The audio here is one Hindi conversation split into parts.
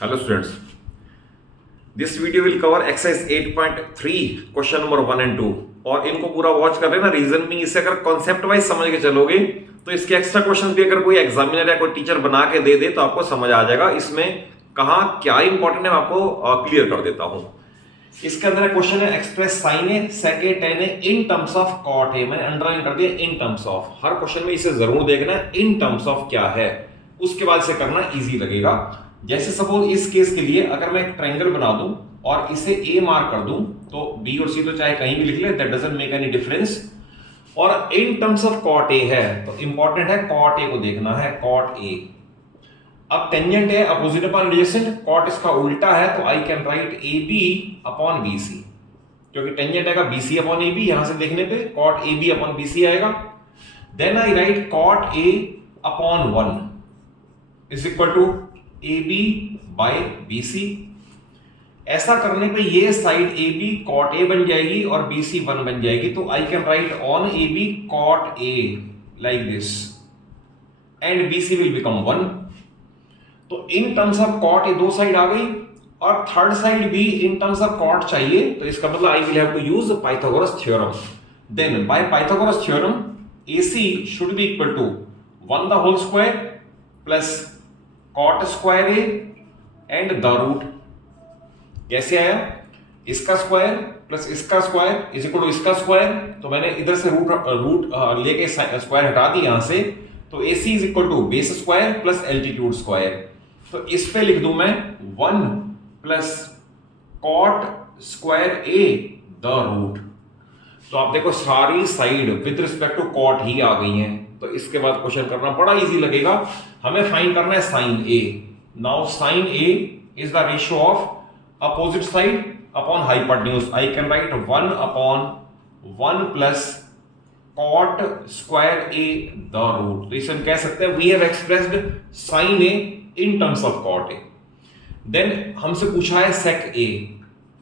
Hello students, this video will cover exercise 8.3 question number 1 and 2 और इनको पूरा वॉच कर लेना। रीजन में इससे अगर कॉन्सेप्ट वाइज समझ के चलोगे तो इसके एक्स्ट्रा क्वेश्चंस भी अगर कोई एग्जामिनर या कोई टीचर बना के दे दे तो आपको समझ आ जाएगा इसमें कहाँ क्या इंपॉर्टेंट है। मैं आपको क्लियर कर देता हूं। इसके अंदर क्वेश्चन है express sine A sec A tan A in terms of cot A. मैंने अंडरलाइन कर दिया इन टर्म्स ऑफ। हर क्वेश्चन में इसे जरूर देखना है इन टर्म्स ऑफ क्या है, उसके बाद से करना इजी लगेगा। जैसे सपोज इस केस के लिए अगर मैं एक ट्रायंगल बना दूं और इसे ए मार्क कर दूं तो बी और सी तो चाहे कहीं भी लिख ले, that doesn't make any difference. और in terms of cot A है तो इंपॉर्टेंट है कॉट ए को देखना है, कॉट ए। अब टेंजेंट है अपोजिट अपॉन एडजेसेंट, कॉट इसका उल्टा है तो I can write A B upon B C, क्योंकि टेंजेंट आएगा B C upon A B, यहां से देखने पे cot A B upon B C आएगा। Then I write cot A upon 1 is equal to A B by B C. ऐसा करने पे ये side A B cot A बन जाएगी और बी सी 1 बन जाएगी, तो I can write on A B cot A like this and B C will become 1। तो इन टर्म्स ऑफ कॉट ये दो साइड आ गई और थर्ड साइड भी इन टर्म्स ऑफ कॉट चाहिए, तो इसका मतलब I will have to use Pythagoras theorem. Then by Pythagoras theorem AC should be equal to 1 the whole square plus cot square A and the root। कैसे आया? इसका स्क्वायर प्लस इसका स्क्वायर इज इक्वल टू इसका स्क्वायर, तो मैंने इधर से रूट लेके स्क्वायर हटा दी यहां से, तो AC is equal to base square plus altitude square. तो इस पे लिख दूं मैं 1 plus cot square A the root. तो आप देखो सारी side with respect to cot ही आ गई हैं, तो इसके बाद क्वेश्चन करना बड़ा इजी लगेगा। हमें फाइंड करना है sine A. Now sine A is the ratio of opposite side upon hypotenuse. I can write 1 upon 1 plus cot square A the root. तो इसे हम कह सकते हैं we have expressed sine A in terms of cot A. Then हमसे पूछा है सेक ए,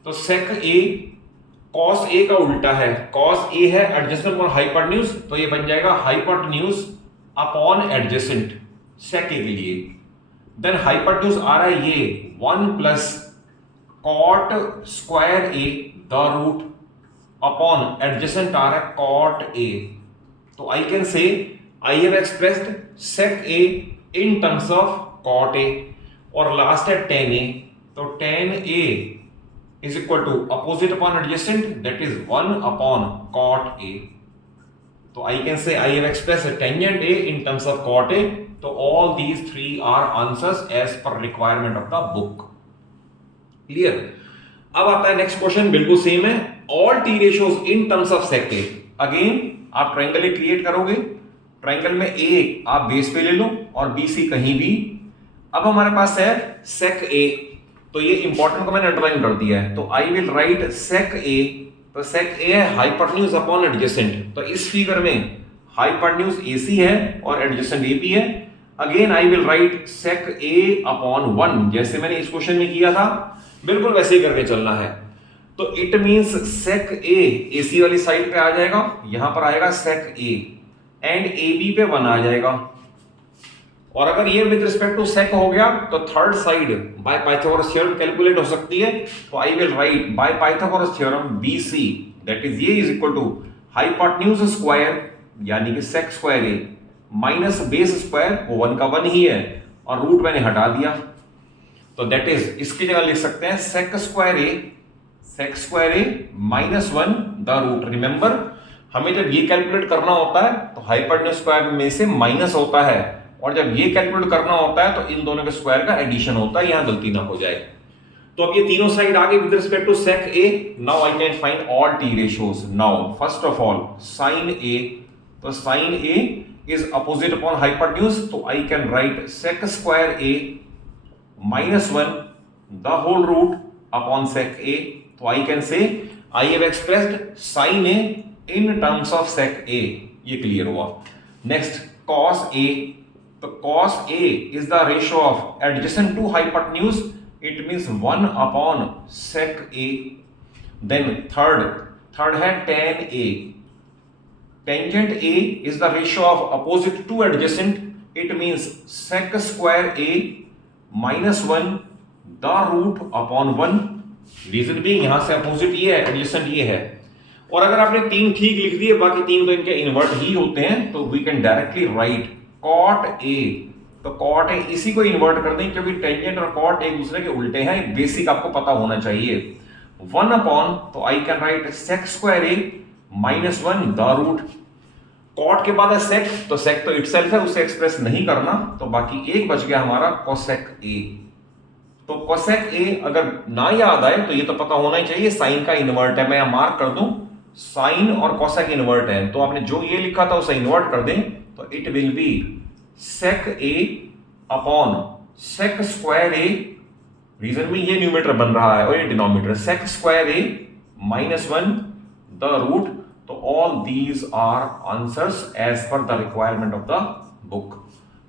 तो सेक ए कॉस ए का उल्टा है, कॉस ए है एडजेसेंट अपॉन हाइपोटेन्यूज, तो ये बन जाएगा hypotenuse upon adjacent sec A के लिए। देन हाइपोटेन्यूज आ रहा है ये 1 plus cot square A the root upon adjacent आ रहा है कॉट ए। तो I can say I have expressed sec A in terms of cot A. और लास्ट है टेन ए, तो tan A is equal to opposite upon adjacent, that is 1 upon cot A. So I can say I have expressed tangent A in terms of cot A. So all these three are answers as per requirement of the book. Clear? अब आता है नेक्स्ट क्वेश्चन, बिल्कुल सेम है। all t ratios in terms of sec A। Again आप ट्रायंगल क्रिएट करोगे, ट्रायंगल में A आप बेस पे ले लो और BC कहीं भी। अब हमारे पास है sec A, तो ये इंपॉर्टेंट को मैंने अंडरलाइन कर दिया है, तो I will write sec A. तो सेक ए है हाइपोटेन्यूज अपॉन एडजेसेंट, तो इस फिगर में हाइपोटेन्यूज AC है और एडजेसेंट AB है। Again I will write sec A upon 1, जैसे मैंने इस क्वेश्चन में किया था बिल्कुल वैसे ही करके चलना है। तो it means sec A AC वाली साइड पे आ जाएगा, यहां पर आएगा सेक ए एंड AB पे 1 आ जाएगा। और अगर ये विद रिस्पेक्ट टू सेक हो गया तो third side by Pythagoras theorem calculate हो सकती है। तो I will write by Pythagoras theorem BC that is ये is equal to hypotenuse square यानी कि sec square A minus base square, वो 1 का 1 ही है और रूट मैंने हटा दिया, तो दैट इज इसकी जगह लिख सकते हैं sec square A minus 1 the root. Remember हमें जब ये कैलकुलेट करना होता है तो हाइपोटेन्यूज स्क्वायर में से माइनस होता है, और जब ये कैलकुलेट करना होता है तो इन दोनों के स्क्वायर का एडिशन होता है, यहां गलती ना हो जाए। तो अब ये तीनों साइड आ गई with respect to sec A. Now I can find all T ratios. Now first of all sine A, तो sine A is opposite upon hypotenuse, तो I can write sec square A minus 1 the whole root upon sec A. तो I can say I have expressed sine A in terms of sec A. ये क्लियर हुआ। नेक्स्ट कॉस ए, तो cos A is the ratio of adjacent to hypotenuse, it means 1 upon sec A. Then third है tan A, tangent A is the ratio of opposite to adjacent, it means sec square A minus 1 the root upon 1, reason भी यहां से अपोजिट ये है, एडजेसेंट ये है। और अगर आपने 3 ठीक लिख दिए, बाकी 3 तो इनके इन्वर्ट ही होते हैं, तो we can directly write cot A. तो कॉट ए इसी को इन्वर्ट कर दें, क्योंकि टेंजेंट और कॉट एक दूसरे के उल्टे हैं, बेसिक आपको पता होना चाहिए। 1 अपॉन, तो I can write sec square A minus 1 the root. Cot के बाद है सेक, तो सेक तो इटसेल्फ है, उसे एक्सप्रेस नहीं करना, तो बाकी एक बच गया हमारा कोसेक ए। तो कोसेक ए अगर ना याद आए तो ये तो पता होना ही चाहिए, साइन का इन्वर्ट है। मैं यहां मार्क कर दूं साइन और कोसेक इन्वर्ट है, तो आपने जो ये लिखा था उसे इन्वर्ट कर दें, तो it will be sec A upon sec square A. Reason में ये न्यूमेटर बन रहा है और ये denominator, sec square A minus 1 the root. तो all these are answers as per the requirement of the book.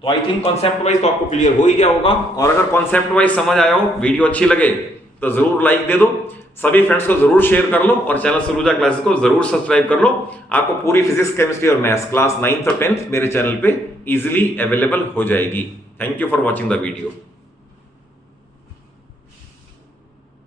तो आई थिंक कॉन्सेप्ट वाइज तो आपको क्लियर हो ही गया होगा, और अगर कॉन्सेप्ट वाइज समझ आया हो, वीडियो अच्छी लगे तो जरूर लाइक दे दो, सभी फ्रेंड्स को जरूर शेयर कर लो, और चैनल सलूजा क्लासेस को जरूर सब्सक्राइब कर लो। आपको पूरी फिजिक्स, केमिस्ट्री और मैथ्स क्लास 9th और 10th मेरे चैनल पे इजीली अवेलेबल हो जाएगी। Thank you for watching the video.